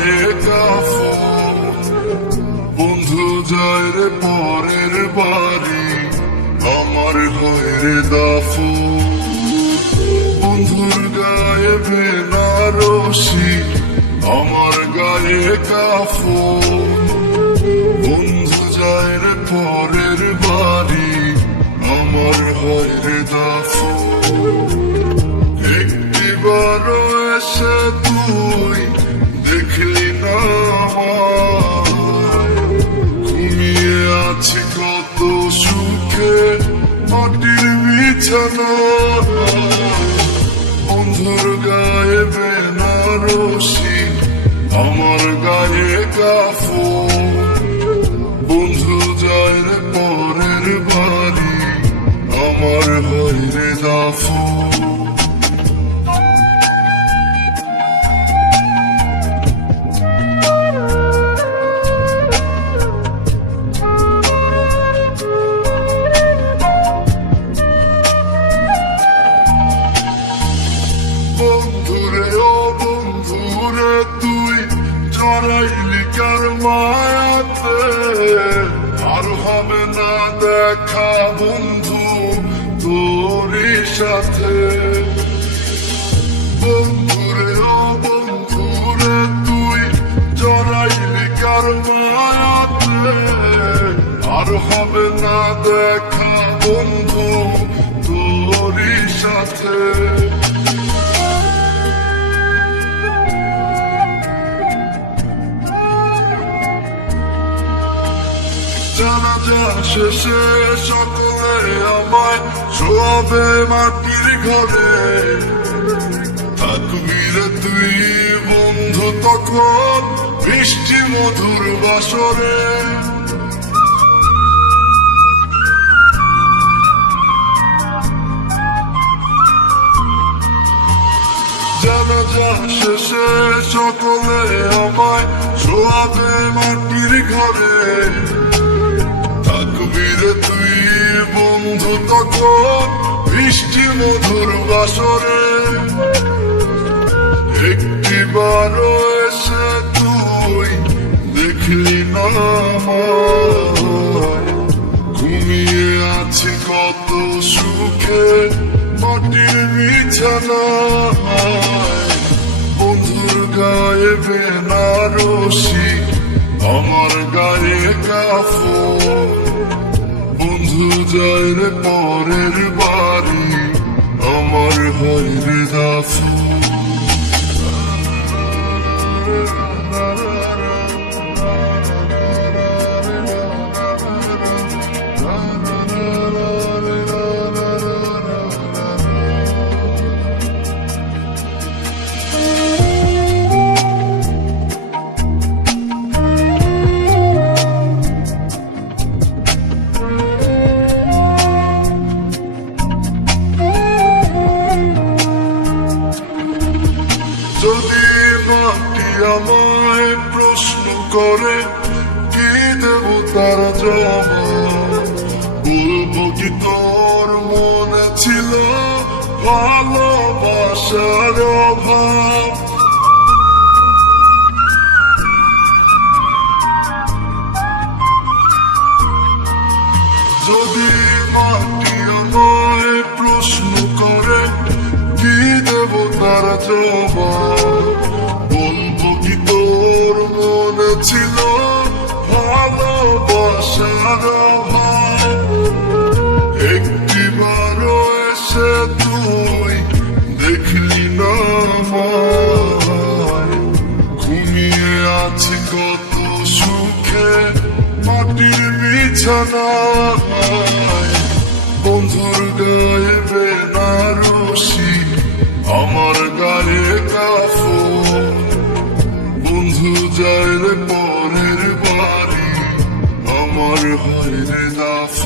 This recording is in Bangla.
গায়ে কাফন, বন্ধু যায় রে পরের বাড়ি, আমার হয় রে দাফন। বন্ধুর গায়ে বেনারসি, আমার গায়ে কাফন, বন্ধু যায় রে পরের বাড়ি, আমার হয় রে দাফন। একটিবারও এসে তুই দেখলি না আমায়, ঘুমিয়ে আছি কত সুখে মাটির বিছানা। বন্ধুর গায়ে বেনারসি, আমার গায়ে কাফন, বন্ধু যায় রে পরের বাড়ি, আমার হয় রে দাফন। বন্ধুরে ও বন্ধুরে তুই জড়াইলি কার মায়াতে, আর হবে না দেখা বন্ধু তোরই সাথে। বন্ধুরে ও বন্ধুরে তুই জড়াইলি কার মায়াতে, আর হবে না দেখা বন্ধু তোরই সাথে। জানাজা শেষে সকলে আমায় শোয়াবে মাটির ঘরে, থাকবি রে তুই বন্ধু তখন বৃষ্টি মধুর বাসরে। জানাজা শেষে সকলে আমায় শোয়াবে মাটির ঘরে, থাকবি রে তুই বন্ধু তখন বৃষ্টি মধুর বাসরে। একটিবারও এসে তুই দেখলি না আমায়, ঘুমিয়ে আছি কত সুখে মাটির বিছানায়। বন্ধুর গায়ে বেনারসি, আমার গায়ে কাফন, বন্ধু যায় রে পরের বাড়ি, আমার হয় রে দাফন। যদি মাটি আমায় প্রশ্ন করে কি দেব তার জবাব, বলবো কি তোর মনে ছিল ভালোবাসার অভাব। যদি মাটি আমায় প্রশ্ন করে কি দেব তার জবাব, বলবো কি তোর মনে ছিল ভালোবাসার অভাব। একটিবারও এসে তুই দেখলি না আমায়, ঘুমিয়ে আছি কত সুখে মাটির বিছানায়। বন্ধুর গায়ে বেনারসি, আমার গায়ে কাফন, বন্ধু যায় রে পরের বাড়ি, আমার হয় রে দাফন।